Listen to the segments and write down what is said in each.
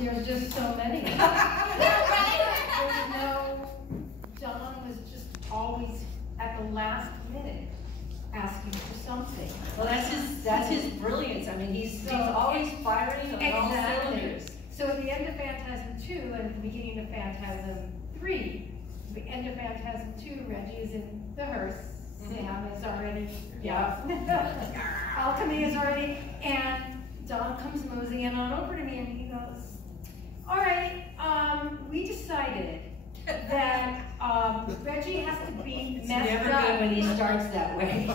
There's just so many. There's no, Don was just always at the last minute asking for something. Well, that's his brilliance. I mean, he's always firing on all cylinders. So at the end of Phantasm 2 and at the beginning of Phantasm 3, the end of Phantasm 2, Reggie is in the hearse. Sam is already, Alchemy is already, and Don comes moseying on over to me and he goes, all right, we decided that Reggie has to be messed up. It's never good when he starts that way.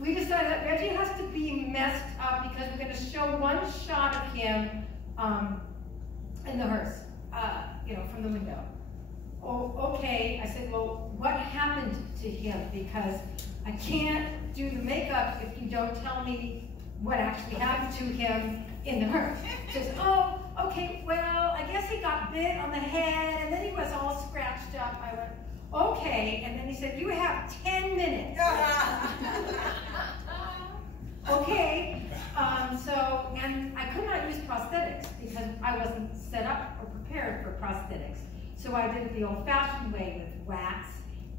We decided that Reggie has to be messed up because we're going to show one shot of him in the hearse, from the window. Oh, okay. I said, well, what happened to him? Because I can't do the makeup if you don't tell me what actually happened to him in the hearse. She says, oh, okay, well, I guess he got bit on the head, and then he was all scratched up. I went, okay, and then he said, you have 10 minutes. Okay, and I could not use prosthetics because I wasn't set up or prepared for prosthetics. So I did it the old-fashioned way with wax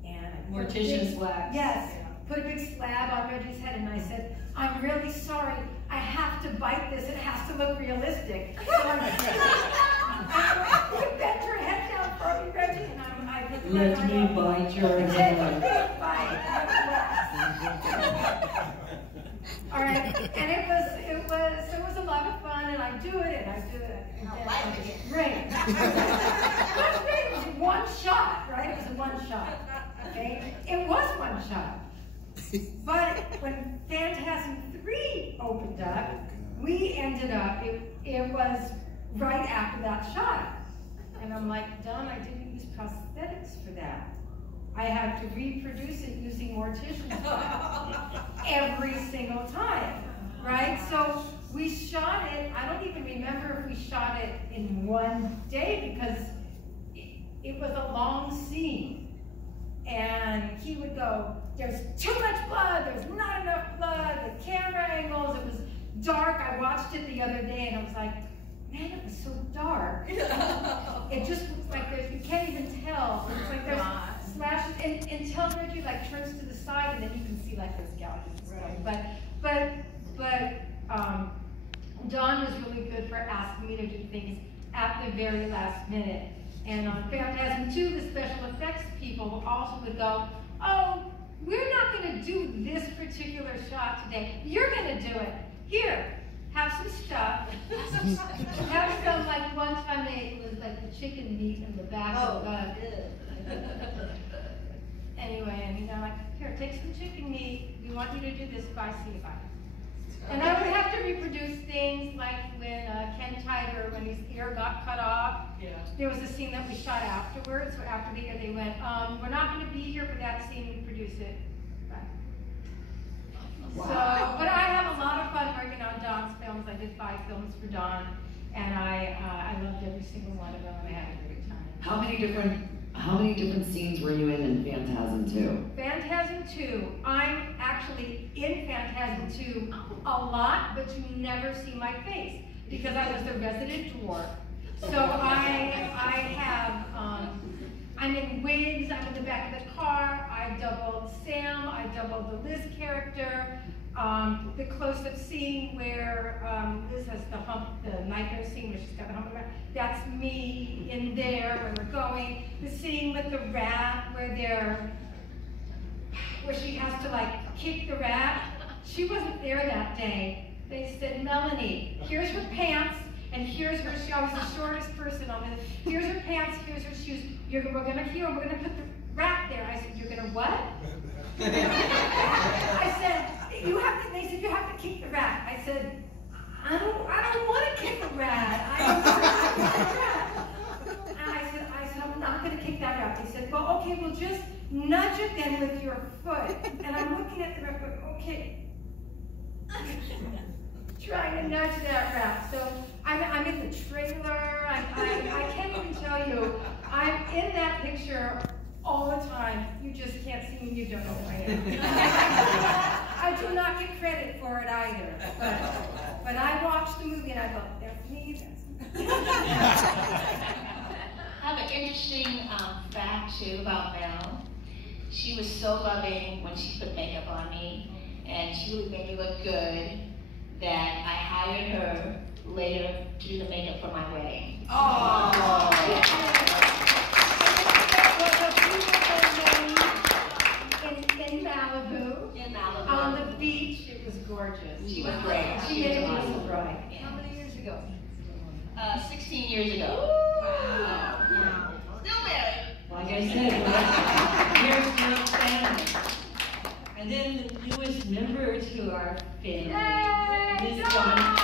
and mortician's wax. Yes, put a big slab on Reggie's head, and I said, I'm really sorry, I have to bite this, it has to look realistic. So I'm you bent your head down for me, Reggie, and let me bite your head. Take a big bite out of wax. All right, and it was a lot of fun, and I do it, and I do it. Great. It was one shot, right? It was a one shot, okay? It was one shot. But when Phantasm 3 opened up, we ended up, it was right after that shot. And I'm like, Don, I didn't use prosthetics for that. I had to reproduce it using mortician's wax every single time, right? So we shot it, I don't even remember if we shot it in one day because it was a long scene. And he would go, there's too much blood, there's not enough blood, the camera angles, it was dark. I watched it the other day and I was like, man, it was so dark. It just looks like there's, you can't even tell. It's like there's slashes, until Reggie like turns to the side and then you can see like there's gouges and stuff. But Don was really good for asking me to do things at the very last minute. And on Phantasm 2, the special effects people also would go, oh, we're not going to do this particular shot today. You're going to do it. Here, have some stuff. Have some, like one time it was like the chicken meat in the back of the gun. Anyway, and like, here, take some chicken meat. We want you to do this. Bye, see you, bye. And I would have to reproduce things like when Ken Tiger, when his ear got cut off. Yeah. There was a scene that we shot afterwards. So after the ear, they went, we're not going to be here for that scene. We produce it. Bye. Wow. So, but I have a lot of fun working on Don's films. I did 5 films for Don, and I loved every single one of them. I had a great time. How many different scenes were you in Phantasm 2? Phantasm 2, I'm actually in Phantasm 2 a lot, but you never see my face because I was the resident dwarf. So I'm in wigs, I'm in the back of the car, I doubled Sam, I doubled the Liz character. The close-up scene where Liz has the nightmare scene where she's got the hump around, that's me in there where we're going. The scene with the rat where she has to like kick the rat. She wasn't there that day. They said, Melanie, here's her pants and here's her shoes. I was the shortest person on this. Here's her pants, here's her shoes. We're gonna put the rat there. I said, you're gonna what? I said, they said, you have to kick the rat. I said, I don't want to kick the rat. I don't want to kick the rat. And I said, I'm not going to kick that rat. They said, well, okay, we'll just nudge it then with your foot. And I'm looking at the rat, going, okay. Trying to nudge that rat. So I'm in the trailer. I can't even tell you. I'm in that picture all the time. You just can't see me, you don't know who I am. I do not get credit for it either. But I watch the movie and I go, that's me, that's interesting fact too about Mel. She was so loving when she put makeup on me, and she really made me look good that I hired her later to do the makeup for my wedding. Oh! In Malibu. In Malibu. On the beach, it was gorgeous. She was great. She made it awesome, right? Yeah. How many years ago? 16 years ago. Wow. Yeah. Still married. Like I said, here's your family. And then the newest member to our family, Yay! Miss Dawn.